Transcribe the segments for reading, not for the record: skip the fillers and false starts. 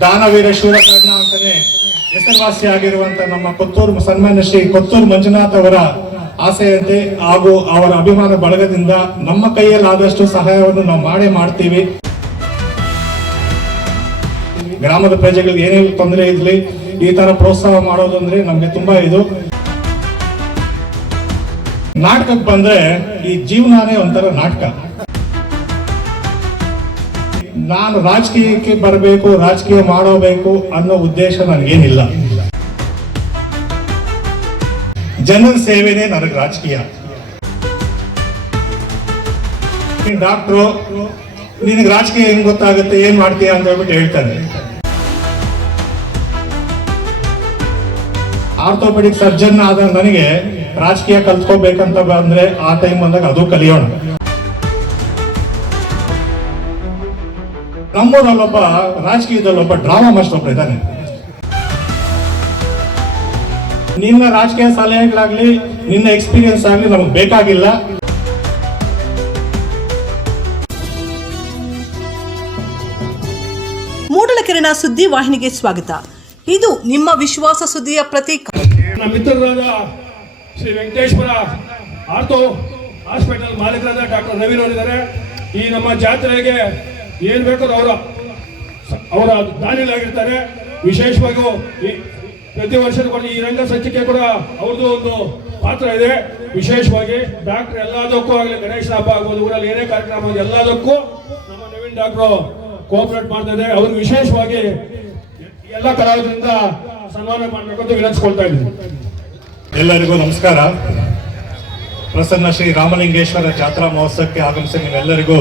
ದಾನವೀರ ಶೂರಕರ್ಣ ಅಂತಾನೆ ಹೆಸರುವಾಸಿಯಾಗಿರುವಂತ ನಮ್ಮ ಕೊತ್ತೂರು ಸನ್ಮಾನ್ಯ ಶ್ರೀ ಕೊತ್ತೂರು ಮಂಜುನಾಥ್ ಅವರ ಆಸೆಯಂತೆ ಹಾಗೂ ಅವರ ಅಭಿಮಾನ ಬಳಗದಿಂದ ನಮ್ಮ ಕೈಯಲ್ಲಾದಷ್ಟು ಸಹಾಯವನ್ನು ನಾವು ಮಾಡೇ ಮಾಡ್ತೀವಿ. ಗ್ರಾಮದ ಪ್ರಜೆಗಳಿಗೆ ಏನೇ ತೊಂದರೆ ಇರಲಿ ಈ ತರ ಪ್ರೋತ್ಸಾಹ ಮಾಡೋದು ಅಂದ್ರೆ ನಮ್ಗೆ ತುಂಬಾ ಇದು. ನಾಟಕಕ್ಕೆ ಬಂದ್ರೆ ಈ ಜೀವನಾನೇ ಒಂಥರ ನಾಟಕ. ನಾನು ರಾಜಕೀಯಕ್ಕೆ ಬರಬೇಕು, ರಾಜಕೀಯ ಮಾಡೋಬೇಕು ಅನ್ನೋ ಉದ್ದೇಶ ನನಗೇನಿಲ್ಲ. ಜನರ ಸೇವೆನೇ ನನಗೆ ರಾಜಕೀಯ. ಡಾಕ್ಟ್ರು ನಿನಗೆ ರಾಜಕೀಯ ಹೆಂಗ್ ಗೊತ್ತಾಗುತ್ತೆ, ಏನ್ ಮಾಡ್ತೀಯ ಅಂತ ಹೇಳ್ಬಿಟ್ಟು ಹೇಳ್ತಾರೆ. ಆರ್ಥೋಪೆಡಿಕ್ ಸರ್ಜನ್ ಆದ ನನಗೆ ರಾಜಕೀಯ ಕಲ್ತ್ಕೋಬೇಕಂತ ಬಂದ್ರೆ ಆ ಟೈಮ್ ಬಂದಾಗ ಅದು ಕಲಿಯೋಣ. ನಮ್ಮೂರಲ್ಲೊಬ್ಬ ರಾಜಕೀಯದಲ್ಲೊಬ್ಬ ಡ್ರಾಮಾ ಮಾಸ್ಟರ್ ಒಬ್ಬ ಇದ್ದಾನೆ. ನಿನ್ನ ರಾಜಕೀಯ ಸಲಹೆಗಳಾಗ್ಲಿ ನಿನ್ನ ಎಕ್ಸ್ಪೀರಿಯನ್ಸ್ ಆಗ್ಲಿ ನಮಗೆ ಬೇಕಾಗಿಲ್ಲ. ಮೂಡಲಕೆರೆನ ಸುದ್ದಿ ವಾಹಿನಿಗೆ ಸ್ವಾಗತ. ಇದು ನಿಮ್ಮ ವಿಶ್ವಾಸ ಸುದ್ದಿಯ ಪ್ರತೀಕ. ನಮ್ಮ ಮಿತ್ರರಾದ ಶ್ರೀ ವೆಂಕಟೇಶ್ವರ ಆರ್ಥೋ ಹಾಸ್ಪಿಟಲ್ ಮಾಲೀಕರಾದ ಡಾಕ್ಟರ್ ರವಿರವರಿದ್ದಾರೆ. ಈ ನಮ್ಮ ಜಾತ್ರೆಗೆ ಏನ್ ಬೇಕಾದ್ರೂ ಅವರ ದಾನಿಗಳಾಗಿರ್ತಾರೆ. ವಿಶೇಷವಾಗಿ ಪ್ರತಿ ವರ್ಷದ ಕೂಡ ಈ ರಂಗ ಸಂಚಿಕೆ ಕೂಡ ಅವ್ರದ್ದು ಒಂದು ಪಾತ್ರ ಇದೆ. ವಿಶೇಷವಾಗಿ ಡಾಕ್ಟರ್ ಎಲ್ಲದಕ್ಕೂ ಆಗಲಿ, ಗಣೇಶ ಹಬ್ಬ ಆಗ್ಬೋದು, ಊರಲ್ಲಿ ಏನೇ ಕಾರ್ಯಕ್ರಮ ಆಗೋದು ಎಲ್ಲದಕ್ಕೂ ನಮ್ಮ ನವೀನ್ ಡಾಕ್ಟ್ರು ಕೋಆಪರೇಟ್ ಮಾಡ್ತಾ ಇದ್ದಾರೆ. ಅವರು ವಿಶೇಷವಾಗಿ ಎಲ್ಲ ಕಲಾವಿದರಿಂದ ಸನ್ಮಾನ ಮಾಡಬೇಕು ಅಂತ ವಿನಂತಿಸ್ಕೊಳ್ತಾ ಇದ್ದೀನಿ. ಎಲ್ಲರಿಗೂ ನಮಸ್ಕಾರ. ಪ್ರಸನ್ನ ಶ್ರೀ ರಾಮಲಿಂಗೇಶ್ವರ ಜಾತ್ರಾ ಮಹೋತ್ಸವಕ್ಕೆ ಆಗಮಿಸಿ ನೀವೆಲ್ಲರಿಗೂ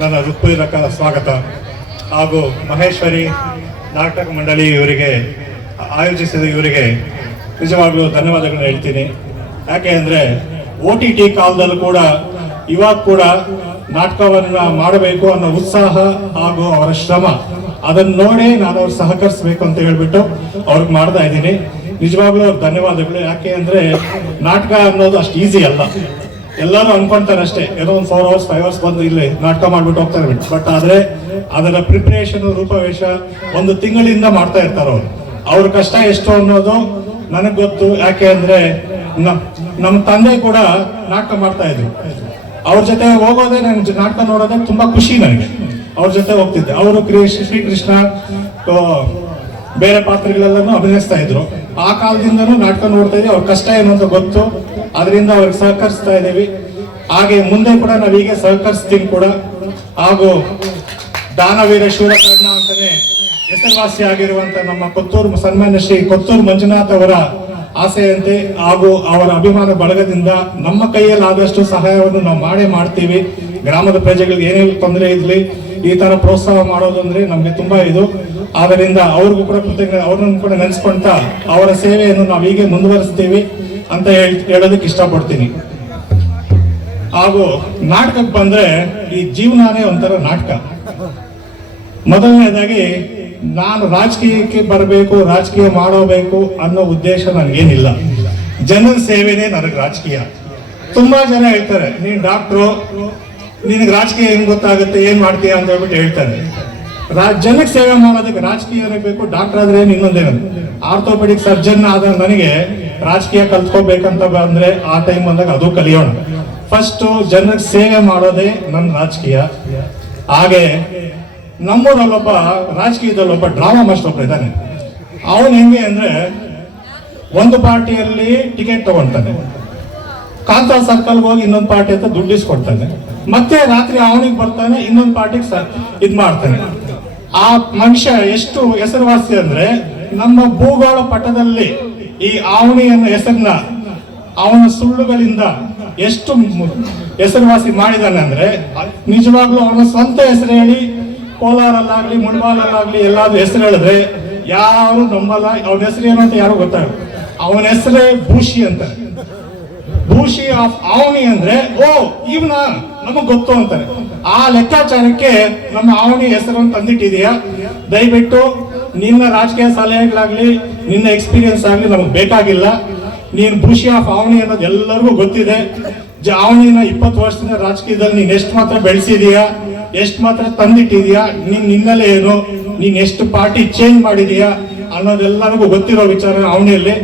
ನನ್ನ ಹೃತ್ಪೂರ್ವಕ ಸ್ವಾಗತ. ಹಾಗೂ ಮಹೇಶ್ವರಿ ನಾಟಕ ಮಂಡಳಿ ಇವರಿಗೆ ಆಯೋಜಿಸಿದ ಇವರಿಗೆ ನಿಜವಾಗ್ಲೂ ಧನ್ಯವಾದಗಳನ್ನ ಹೇಳ್ತೀನಿ. ಯಾಕೆ ಅಂದ್ರೆ OTT ಕಾಲದಲ್ಲೂ ಕೂಡ ಇವಾಗ ಕೂಡ ನಾಟಕವನ್ನ ಮಾಡಬೇಕು ಅನ್ನೋ ಉತ್ಸಾಹ ಹಾಗೂ ಅವರ ಶ್ರಮ ಅದನ್ನ ನೋಡಿ ನಾನು ಅವ್ರು ಸಹಕರಿಸಬೇಕು ಅಂತ ಹೇಳ್ಬಿಟ್ಟು ಅವ್ರಿಗೆ ಮಾಡ್ತಾ ಇದ್ದೀನಿ. ನಿಜವಾಗ್ಲೂ ಅವ್ರಿಗೆ ಧನ್ಯವಾದಗಳು. ಯಾಕೆ ಅಂದ್ರೆ ನಾಟಕ ಅನ್ನೋದು ಅಷ್ಟು ಈಸಿ ಅಲ್ಲ. ಎಲ್ಲರೂ ಅನ್ಕೊಂತಾರೆ ಅಷ್ಟೇ, ಏನೋ ಒಂದು 4 hours 5 hours ಬಂದು ಇಲ್ಲಿ ನಾಟಕ ಮಾಡ್ಬಿಟ್ಟು ಹೋಗ್ತಾರೆ. ಬಟ್ ಆದ್ರೆ ಅದರ ಪ್ರಿಪರೇಷನ್ ರೂಪವೇಶ 1 ತಿಂಗಳಿಂದ ಮಾಡ್ತಾ ಇರ್ತಾರೆ ಅವ್ರು. ಅವ್ರ ಕಷ್ಟ ಎಷ್ಟು ಅನ್ನೋದು ನನಗ್ ಗೊತ್ತು. ಯಾಕೆ ಅಂದ್ರೆ ನಮ್ಮ ತಂದೆ ಕೂಡ ನಾಟಕ ಮಾಡ್ತಾ ಇದ್ರು. ಅವ್ರ ಜೊತೆ ಹೋಗೋದೇ ನನ್ಗೆ ನಾಟಕ ನೋಡೋದೇ ತುಂಬಾ ಖುಷಿ ನನಗೆ. ಅವ್ರ ಜೊತೆ ಹೋಗ್ತಿದ್ದೆ. ಅವರು ಶ್ರೀಕೃಷ್ಣ ಬೇರೆ ಪಾತ್ರಗಳೆಲ್ಲನೂ ಅಭಿನಯಿಸ್ತಾ ಇದ್ರು. ಆ ಕಾಲದಿಂದನೂ ನಾಟಕ ನೋಡ್ತಾ ಇದ್ದೀವಿ. ಅವ್ರ ಕಷ್ಟ ಏನು ಅಂತ ಗೊತ್ತು. ಅದರಿಂದ ಅವ್ರಿಗೆ ಸಹಕರಿಸ್ತಾ ಇದ್ದೀವಿ. ಹಾಗೆ ಮುಂದೆ ಕೂಡ ನಾವು ಹೀಗೆ ಸಹಕರಿಸ್ತೀವಿ ಕೂಡ. ಹಾಗೂ ದಾನವೀರ ಶೂರಕರ್ಣ ಅಂತಾನೆ ಹೆಸರುವಾಸಿಯಾಗಿರುವಂತ ನಮ್ಮ ಕೊತ್ತೂರು ಸನ್ಮಾನ್ಯ ಶ್ರೀ ಕೊತ್ತೂರು ಮಂಜುನಾಥ್ ಅವರ ಆಸೆಯಂತೆ ಹಾಗೂ ಅವರ ಅಭಿಮಾನ ಬಳಗದಿಂದ ನಮ್ಮ ಕೈಯಲ್ಲಾದಷ್ಟು ಸಹಾಯವನ್ನು ನಾವು ಮಾಡೇ ಮಾಡ್ತೀವಿ. ಗ್ರಾಮದ ಪ್ರಜೆಗಳಿಗೆ ಏನೇ ತೊಂದರೆ ಇರಲಿ ಈ ತರ ಪ್ರೋತ್ಸಾಹ ಮಾಡೋದು ಅಂದ್ರೆ ನಮ್ಗೆ ತುಂಬಾ ಇದು. ಆದ್ದರಿಂದ ಅವ್ರಿಗೂ ಕೂಡ ಅವ್ರನ್ನು ಕೂಡ ನೆನೆಸ್ಕೊಂತ ಅವರ ಸೇವೆಯನ್ನು ನಾವು ಹೀಗೆ ಮುಂದುವರಿಸ್ತೀವಿ ಅಂತ ಹೇಳೋದಕ್ಕೆ ಇಷ್ಟಪಡ್ತೀನಿ. ಹಾಗೂ ನಾಟಕಕ್ಕೆ ಬಂದ್ರೆ ಈ ಜೀವನಾನೇ ಒಂಥರ ನಾಟಕ. ಮೊದಲನೇದಾಗಿ ನಾನು ರಾಜಕೀಯಕ್ಕೆ ಬರಬೇಕು, ರಾಜಕೀಯ ಮಾಡೋಬೇಕು ಅನ್ನೋ ಉದ್ದೇಶ ನನಗೇನಿಲ್ಲ. ಜನರ ಸೇವೆನೇ ನನಗೆ ರಾಜಕೀಯ. ತುಂಬಾ ಜನ ಹೇಳ್ತಾರೆ, ನೀನ್ ಡಾಕ್ಟ್ರು ನಿನಗೆ ರಾಜಕೀಯ ಹೆಂಗ್ ಗೊತ್ತಾಗುತ್ತೆ, ಏನ್ ಮಾಡ್ತೀಯ ಅಂತ ಹೇಳ್ಬಿಟ್ಟು ಹೇಳ್ತಾರೆ. ಜನಕ್ಕೆ ಸೇವೆ ಮಾಡೋದಕ್ಕೆ ರಾಜಕೀಯನೇ ಬೇಕು. ಡಾಕ್ಟರ್ ಆದ್ರೆ ಇನ್ನೊಂದೇನು, ಆರ್ಥೋಪೆಡಿಕ್ ಸರ್ಜನ್ ಆದ ನನಗೆ ರಾಜಕೀಯ ಕಲ್ತ್ಕೋಬೇಕಂತ ಬಂದ್ರೆ ಆ ಟೈಮ್ ಬಂದಾಗ ಅದು ಕಲಿಯೋಣ. ಫಸ್ಟ್ ಜನಕ್ಕೆ ಸೇವೆ ಮಾಡೋದೇ ನನ್ನ ರಾಜಕೀಯ. ಹಾಗೆ ನಮ್ಮೂರಲ್ಲೊಬ್ಬ ರಾಜಕೀಯದಲ್ಲೊಬ್ಬ ಡ್ರಾಮಾ ಮಾಸ್ಟರ್ ಒಬ್ಬ ಇದ್ದಾನೆ. ಅವನು ಹೆಂಗೆ ಅಂದ್ರೆ ಒಂದು ಪಾರ್ಟಿಯಲ್ಲಿ ಟಿಕೆಟ್ ತಗೊಂತಾನೆ, ಕಾಂತಾ ಸರ್ಕಲ್ಗೆ ಹೋಗಿ ಇನ್ನೊಂದು ಪಾರ್ಟಿ ಅಂತ ದುಡ್ಡಿಸ್ಕೊಡ್ತಾನೆ. ಮತ್ತೆ ರಾತ್ರಿ ಅವನಿಗೆ ಬರ್ತಾನೆ, ಇನ್ನೊಂದು ಪಾರ್ಟಿಗೆ ಇದ್ ಮಾಡ್ತಾನೆ. ಆ ಮನುಷ್ಯ ಎಷ್ಟು ಹೆಸರುವಾಸಿ ಅಂದ್ರೆ ನಮ್ಮ ಭೂಗೋಳ ಪಟದಲ್ಲಿ ಈ ಆವಣಿ ಅನ್ನೋ ಹೆಸರನ್ನ ಅವನ ಸುಳ್ಳುಗಳಿಂದ ಎಷ್ಟು ಹೆಸರುವಾಸಿ ಮಾಡಿದಾನೆ ಅಂದ್ರೆ ನಿಜವಾಗ್ಲೂ ಅವನ ಸ್ವಂತ ಹೆಸರು ಹೇಳಿ ಕೋಲಾರಲ್ಲಾಗ್ಲಿ ಮುಳ್ಬಾಲಲ್ಲಾಗ್ಲಿ ಎಲ್ಲಾದ್ರೂ ಹೆಸರು ಹೇಳಿದ್ರೆ ಯಾರು ನಂಬಲ್ಲ. ಅವನ ಹೆಸರು ಏನು ಅಂತ ಯಾರು ಗೊತ್ತಾಗಲ್ಲ. ಅವನ ಹೆಸರೇ ಭೂಷಿ ಅಂತ. ಭೂಷಿ ಆಫ್ ಆವಣಿ ಅಂದ್ರೆ ಓ ಇವನ ನಮಗ್ ಗೊತ್ತು ಅಂತಾರೆ. ಆ ಲೆಕ್ಕಾಚಾರಕ್ಕೆ ನಮ್ಮ ಆವಣಿ ಹೆಸರನ್ನು ತಂದಿಟ್ಟಿದೀಯಾ? ದಯವಿಟ್ಟು ನಿನ್ನ ರಾಜಕೀಯ ಸಲಹೆಗಳಾಗ್ಲಿ ನಿನ್ನ ಎಕ್ಸ್ಪೀರಿಯನ್ಸ್ ಆಗ್ಲಿ ನಮಗ್ ಬೇಕಾಗಿಲ್ಲ. ನೀನ್ ಭೂಷಿ ಆಫ್ ಆವಣಿ ಅನ್ನೋದು ಎಲ್ಲರಿಗೂ ಗೊತ್ತಿದೆ. ಆವಣಿನ 20 ವರ್ಷದಿಂದ ರಾಜಕೀಯದಲ್ಲಿ ನೀನ್ ಎಷ್ಟು ಮಾತ್ರ ಬೆಳೆಸಿದೀಯಾ, ಎಷ್ಟು ಮಾತ್ರ ತಂದಿಟ್ಟಿದ್ಯಾ, ನಿನ್ ಹಿನ್ನೆಲೆ ಏನು, ನೀನ್ ಎಷ್ಟು ಪಾರ್ಟಿ ಚೇಂಜ್ ಮಾಡಿದೀಯಾ ಅನ್ನೋದೆಲ್ಲರಿಗೂ ಗೊತ್ತಿರೋ ವಿಚಾರ ಅವನಲ್ಲಿ.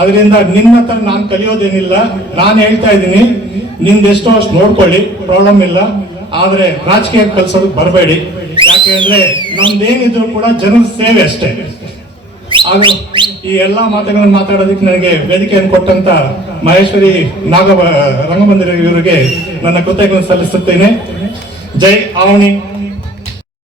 ಅದರಿಂದ ನಿನ್ನ ಹತ್ರ ನಾನು ಕಲಿಯೋದೇನಿಲ್ಲ. ನಾನು ಹೇಳ್ತಾ ಇದ್ದೀನಿ, ನಿಂದೆಷ್ಟೋ ಅಷ್ಟು ನೋಡ್ಕೊಳ್ಳಿ, ಪ್ರಾಬ್ಲಮ್ ಇಲ್ಲ. ಆದ್ರೆ ರಾಜಕೀಯ ಕಲ್ಸೋದಕ್ಕೆ ಬರಬೇಡಿ. ಯಾಕೆಂದ್ರೆ ನಮ್ದೇನಿದ್ರು ಕೂಡ ಜನರ ಸೇವೆ ಅಷ್ಟೇ. ಅದು ಈ ಎಲ್ಲಾ ಮಾತುಗಳನ್ನು ಮಾತಾಡೋದಕ್ಕೆ ನನಗೆ ವೇದಿಕೆಯನ್ನು ಕೊಟ್ಟಂತ ಮಹೇಶ್ವರಿ ರಂಗಮಂದಿರ ಇವರಿಗೆ ನನ್ನ ಕೃತಜ್ಞತೆ ಸಲ್ಲಿಸುತ್ತೇನೆ. ಜೈ ಆವಣಿ.